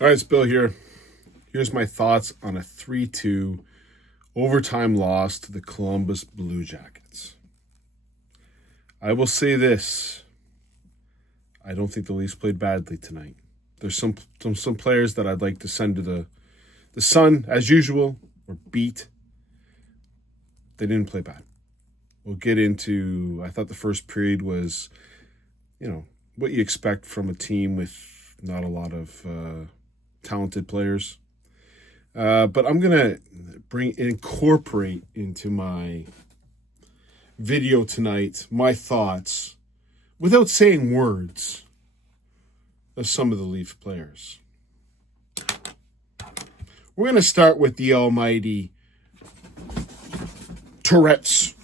All right, it's Bill here. Here's my thoughts on a 3-2 overtime loss to the Columbus Blue Jackets. I will say this. I don't think the Leafs played badly tonight. There's some players that I'd like to send to the sun, as usual, or beat. They didn't play bad. We'll get into, I thought the first period was, what you expect from a team with not a lot of talented players. But I'm going to incorporate into my video tonight my thoughts, without saying words, of some of the Leaf players. We're going to start with the almighty Tourette's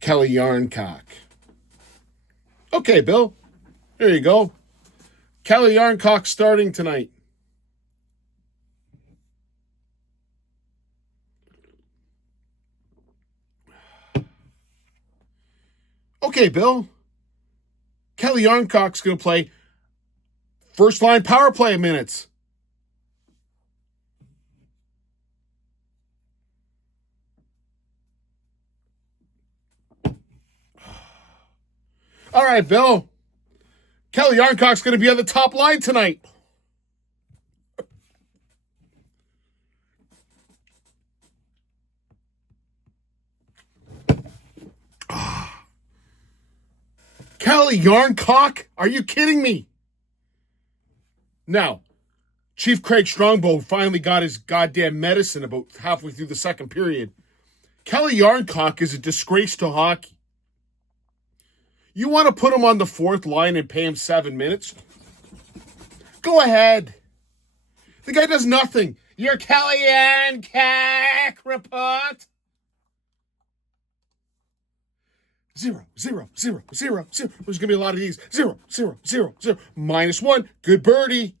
Kelly Yarncock. Okay, Bill. There you go. Kelly Yarncock starting tonight. Okay, Bill. Kelly Yarncock's going to play first-line power play minutes. All right, Bill. Kelly Yarncock's going to be on the top line tonight. Kelly Yarncock? Are you kidding me? Now, Chief Craig Strongbow finally got his goddamn medicine about halfway through the second period. Kelly Yarncock is a disgrace to hockey. You want to put him on the fourth line and pay him 7 minutes? Go ahead. The guy does nothing. Your Kelly Yarncock report. 0, 0, 0, 0, 0. There's going to be a lot of these. 0, 0, 0, 0. -1. Good birdie.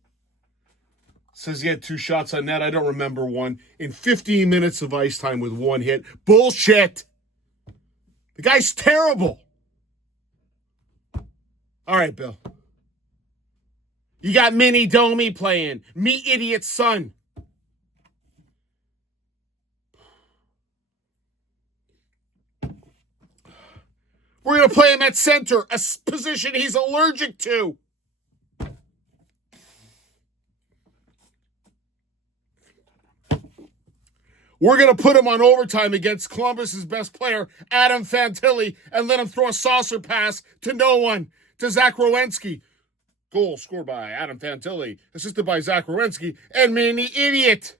Says he had 2 shots on net. I don't remember one. In 15 minutes of ice time with 1 hit. Bullshit. The guy's terrible. All right, Bill. You got Mini Domi playing. Me idiot son. We're going to play him at center, a position he's allergic to. We're going to put him on overtime against Columbus's best player, Adam Fantilli, and let him throw a saucer pass to no one, to Zach Werenski. Goal scored by Adam Fantilli, assisted by Zach Werenski, and Mini Idiot.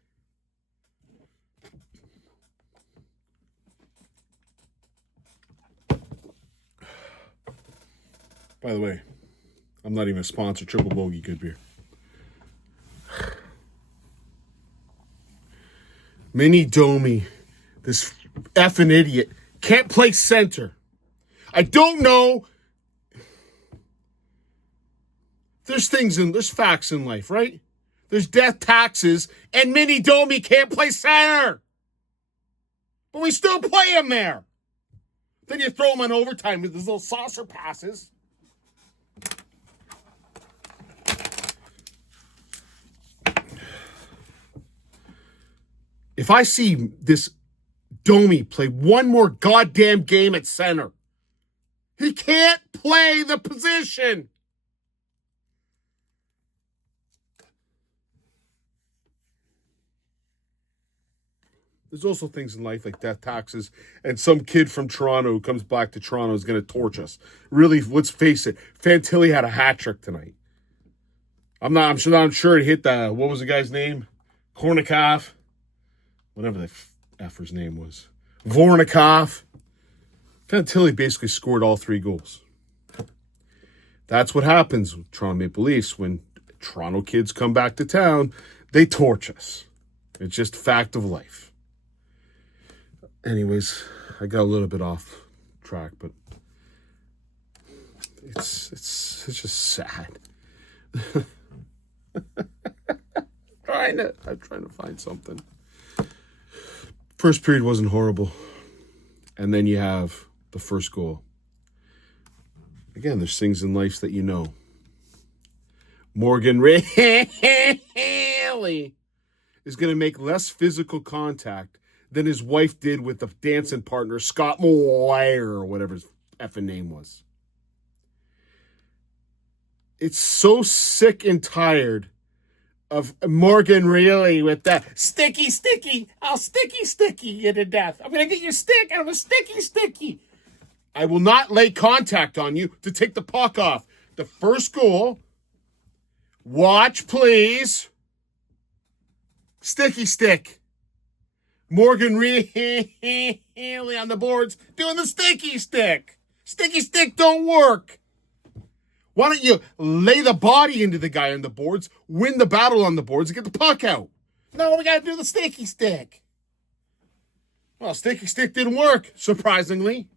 By the way, I'm not even a sponsor. Triple Bogey, good beer. Mini Domi, this effing idiot, can't play center. I don't know. There's facts in life, right? There's death, taxes, and Mini Domi can't play center. But we still play him there. Then you throw him on overtime with his little saucer passes. If I see this Domi play one more goddamn game at center, he can't play the position. There's also things in life like death, taxes, and some kid from Toronto who comes back to Toronto is going to torch us. Really, let's face it, Fantilli had a hat trick tonight. I'm sure it hit what was the guy's name? Kornikov. Whatever the effer's name was. Vornikov. Fantilli basically scored all 3 goals. That's what happens with Toronto Maple Leafs when Toronto kids come back to town. They torch us. It's just fact of life. Anyways, I got a little bit off track, but it's just sad. I'm trying to find something. First period wasn't horrible. And then you have the first goal. Again, there's things in life that you know. Morgan Rielly is going to make less physical contact than his wife did with the dancing partner, Scott Moyer, or whatever his effing name was. It's so sick and tired of Morgan Rielly with that sticky. I'll sticky you to death. I'm going to get your stick out of a sticky. I will not lay contact on you to take the puck off. The first goal, watch please. Sticky stick. Morgan Rielly on the boards doing the sticky stick. Sticky stick don't work. Why don't you lay the body into the guy on the boards, win the battle on the boards, and get the puck out? No, we got to do the sticky stick. Well, sticky stick didn't work, surprisingly.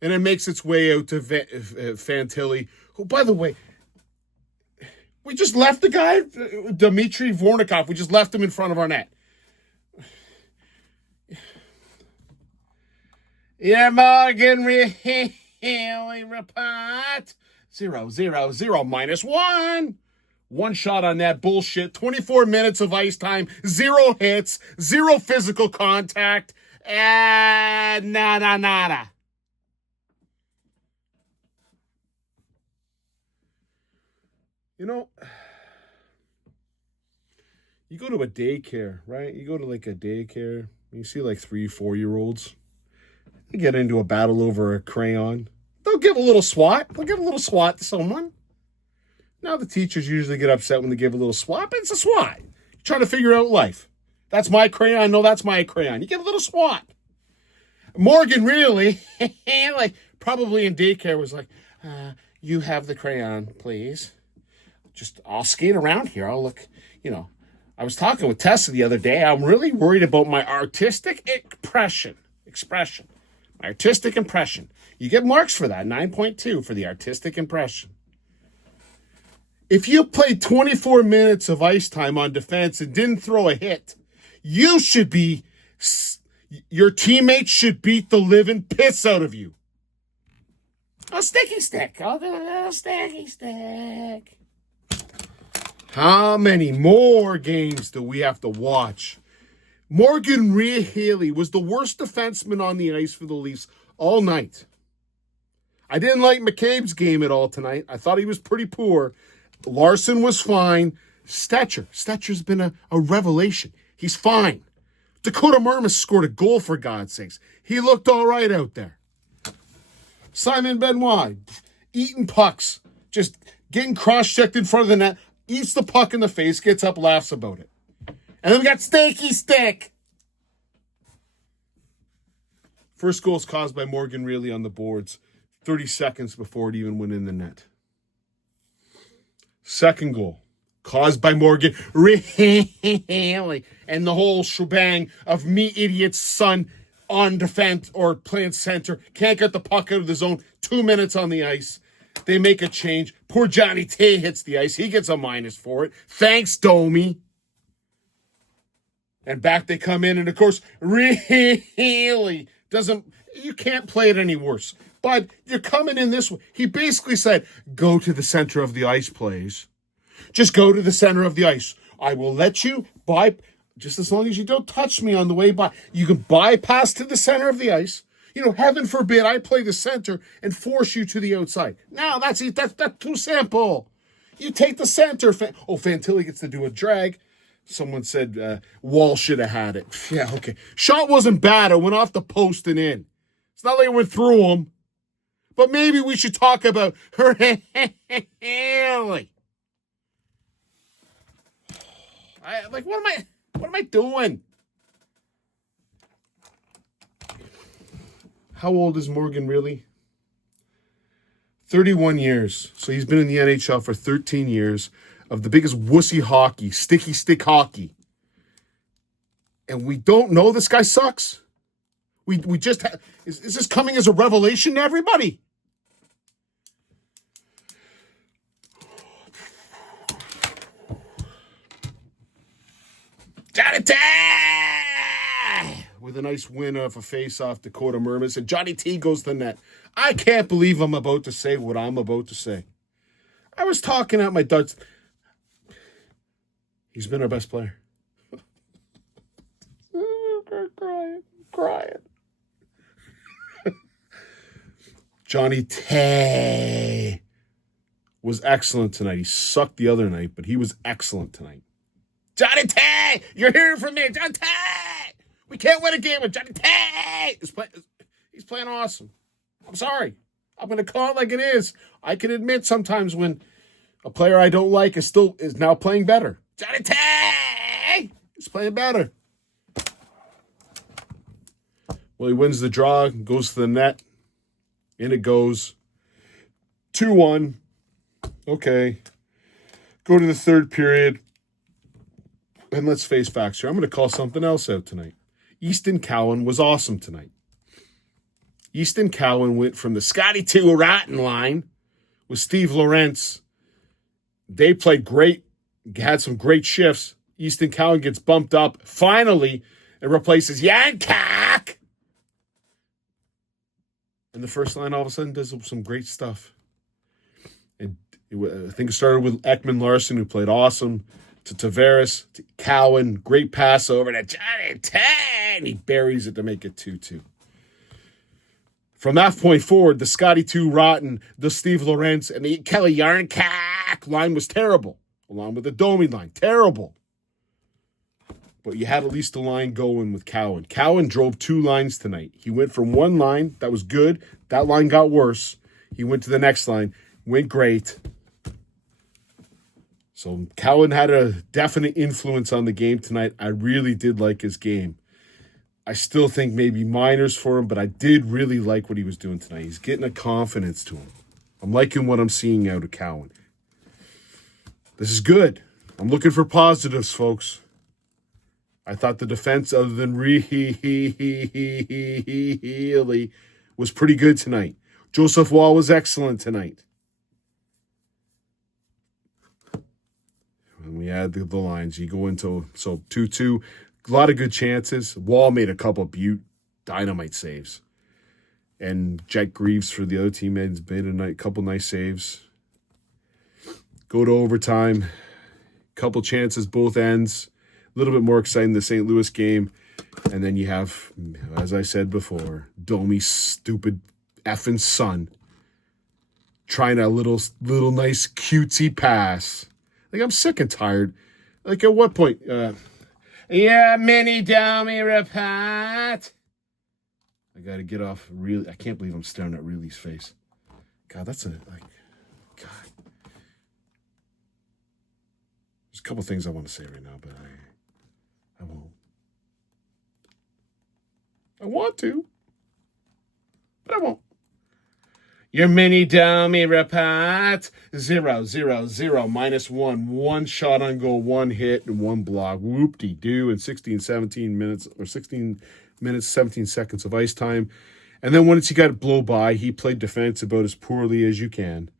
And it makes its way out to Fantilli, who, by the way, we just left the guy, Dmitry Vornikov, we just left him in front of our net. Yeah, Morgan Rielly report. 0-0-0 -1. One shot on that bullshit. 24 minutes of ice time. 0 hits. 0 physical contact. And nada. You know, you go to a daycare, right? You go to like a daycare. You see like 3-4-year-olds. They get into a battle over a crayon. They'll give a little swat. They'll give a little swat to someone. Now the teachers usually get upset when they give a little swat, but it's a swat. You're trying to figure out life. That's my crayon. No, that's my crayon. You get a little swat. Morgan Rielly, like probably in daycare, was like, you have the crayon, please. I'll skate around here. I'll look, I was talking with Tessa the other day. I'm really worried about my artistic expression. My artistic impression. You get marks for that, 9.2 for the artistic impression. If you played 24 minutes of ice time on defense and didn't throw a hit, your teammates should beat the living piss out of you. A sticky stick. I'll do a little sticky stick. How many more games do we have to watch? Morgan Rielly was the worst defenseman on the ice for the Leafs all night. I didn't like McCabe's game at all tonight. I thought he was pretty poor. Larson was fine. Stetcher's been a revelation. He's fine. Dakota Mermis scored a goal, for God's sakes. He looked all right out there. Simon Benoit, eating pucks, just getting cross-checked in front of the net, eats the puck in the face, gets up, laughs about it. And then we got Sticky Stick. First goal is caused by Morgan Rielly on the boards 30 seconds before it even went in the net. Second goal, caused by Morgan Rielly and the whole shebang of me, idiot's son, on defense or playing center. Can't get the puck out of the zone. 2 minutes on the ice. They make a change. Poor Johnny Tay hits the ice. He gets a minus for it. Thanks, Domi. And back they come in, and of course, Rielly doesn't. You can't play it any worse. But you're coming in this way. He basically said, go to the center of the ice, please. Just go to the center of the ice. I will let you just as long as you don't touch me on the way by. You can bypass to the center of the ice. Heaven forbid I play the center and force you to the outside. No, that's too simple. You take the center. Fantilli gets to do a drag. Someone said Wall should have had it. Yeah, okay. Shot wasn't bad. It went off the post and in. It's not like it went through him. But maybe we should talk about her. What am I doing? How old is Morgan Rielly? 31 years. So he's been in the NHL for 13 years of the biggest wussy hockey, sticky stick hockey. And we don't know this guy sucks? We just is this coming as a revelation to everybody? Johnny T! With a nice win off a face-off, Dakota Mermis, and Johnny T goes to the net. I can't believe I'm about to say what I'm about to say. I was talking at my Dutch. He's been our best player. Crying. Johnny Tay was excellent tonight. He sucked the other night, but he was excellent tonight. Johnny Tay! You're hearing from me. Johnny Tay! We can't win a game with Johnny Tay! He's playing awesome. I'm sorry. I'm going to call it like it is. I can admit sometimes when a player I don't like is now playing better. Johnny Tay! He's playing better. Well, he wins the draw, goes to the net. In it goes. 2-1. Okay. Go to the third period. And let's face facts here. I'm going to call something else out tonight. Easton Cowan was awesome tonight. Easton Cowan went from the Scotty 2 Rotten line with Steve Lorentz. They played great, had some great shifts. Easton Cowan gets bumped up finally and replaces Yancock. And the first line all of a sudden does some great stuff. And I think it started with Ekman Larson, who played awesome, to Tavares, to Cowan. Great pass over to Johnny Tay. And he buries it to make it 2-2. From that point forward, the Scotty 2 Rotten, the Steve Lorentz, and the Kelly Yarncak line was terrible, along with the Domi line. Terrible. But you had at least a line going with Cowan. Cowan drove 2 lines tonight. He went from one line that was good. That line got worse. He went to the next line. Went great. So Cowan had a definite influence on the game tonight. I really did like his game. I still think maybe minors for him, but I did really like what he was doing tonight. He's getting a confidence to him. I'm liking what I'm seeing out of Cowan. This is good. I'm looking for positives, folks. I thought the defense, other than Rielly, was pretty good tonight. Joseph Wall was excellent tonight. And we add the lines. You go into 2-2. A lot of good chances. Wall made a couple dynamite saves. And Jack Greaves for the other team made a couple nice saves. Go to overtime. Couple chances both ends. A little bit more exciting than the St. Louis game. And then you have, as I said before, Domi's stupid effing son trying a little nice cutesy pass. Like, I'm sick and tired. Like, at what point? Yeah, mini Domi report. I got to get off Rielly. I can't believe I'm staring at Rielly's face. God, God. There's a couple things I want to say right now, but I won't. I want to, but I won't. Your mini Domi report. 0, 0, 0, -1. 1 shot on goal, 1 hit, and 1 block. Whoop-de-doo in 17 minutes, 17 seconds of ice time. And then once he got it blow by, he played defense about as poorly as you can.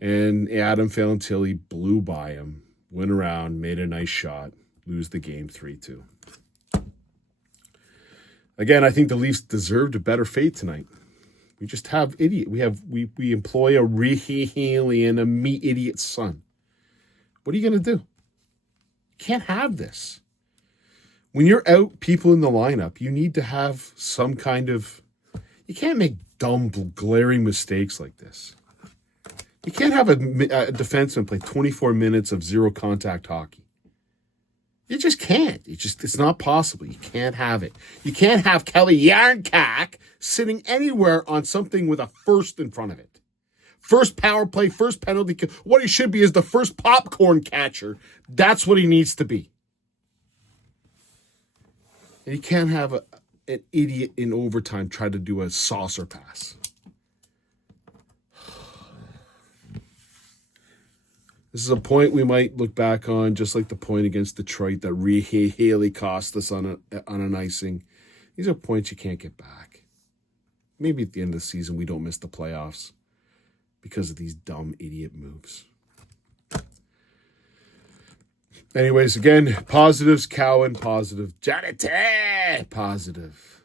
And Adam Fantilli blew by him, went around, made a nice shot, lose the game 3-2. Again, I think the Leafs deserved a better fate tonight. We just have idiot. We employ a Rielly and a me idiot son. What are you going to do? You can't have this. When you're out people in the lineup, you need to have some kind of... You can't make dumb, glaring mistakes like this. You can't have a defenseman play 24 minutes of zero contact hockey. You just can't. It's not possible. You can't have it. You can't have Kelly Yarncak sitting anywhere on something with a first in front of it. First power play, first penalty. What he should be is the first popcorn catcher. That's what he needs to be. And you can't have an idiot in overtime try to do a saucer pass. This is a point we might look back on, just like the point against Detroit that Rielly cost us on an icing. These are points you can't get back. Maybe at the end of the season we don't miss the playoffs because of these dumb idiot moves. Anyways, again, positives. Cowan, positive. Johnny Tay, positive.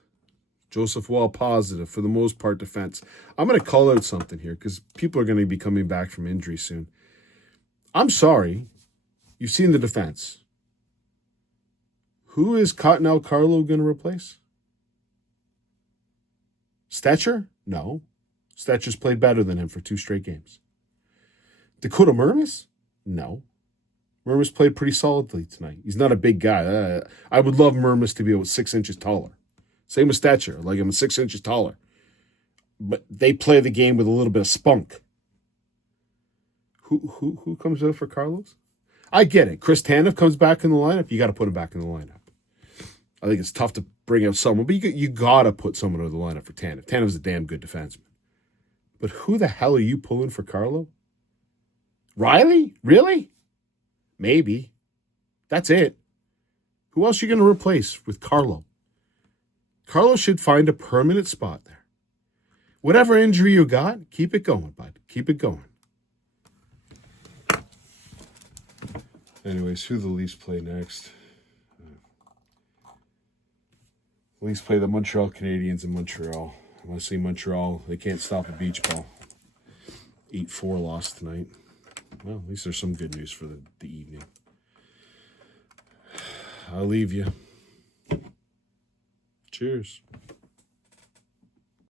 Joseph Wall, positive. For the most part, defense. I'm going to call out something here because people are going to be coming back from injury soon. I'm sorry. You've seen the defense. Who is Cottonelle Carlo going to replace? Stetcher? No. Stetcher's played better than him for 2 straight games. Dakota Mermis? No. Mermis played pretty solidly tonight. He's not a big guy. I would love Mermis to be about 6 inches taller. Same with Stetcher. Like him 6 inches taller. But they play the game with a little bit of spunk. Who comes out for Carlos? I get it. Chris Tanev comes back in the lineup. You got to put him back in the lineup. I think it's tough to bring out someone, but you got to put someone in the lineup for Tanev. Tanev's a damn good defenseman. But who the hell are you pulling for Carlo? Rielly? Really? Maybe. That's it. Who else are you going to replace with Carlo? Carlo should find a permanent spot there. Whatever injury you got, keep it going, bud. Keep it going. Anyways, who the Leafs play next? Leafs play the Montreal Canadiens in Montreal. I want to say Montreal. They can't stop a beach ball. 8-4 loss tonight. Well, at least there's some good news for the evening. I'll leave you. Cheers.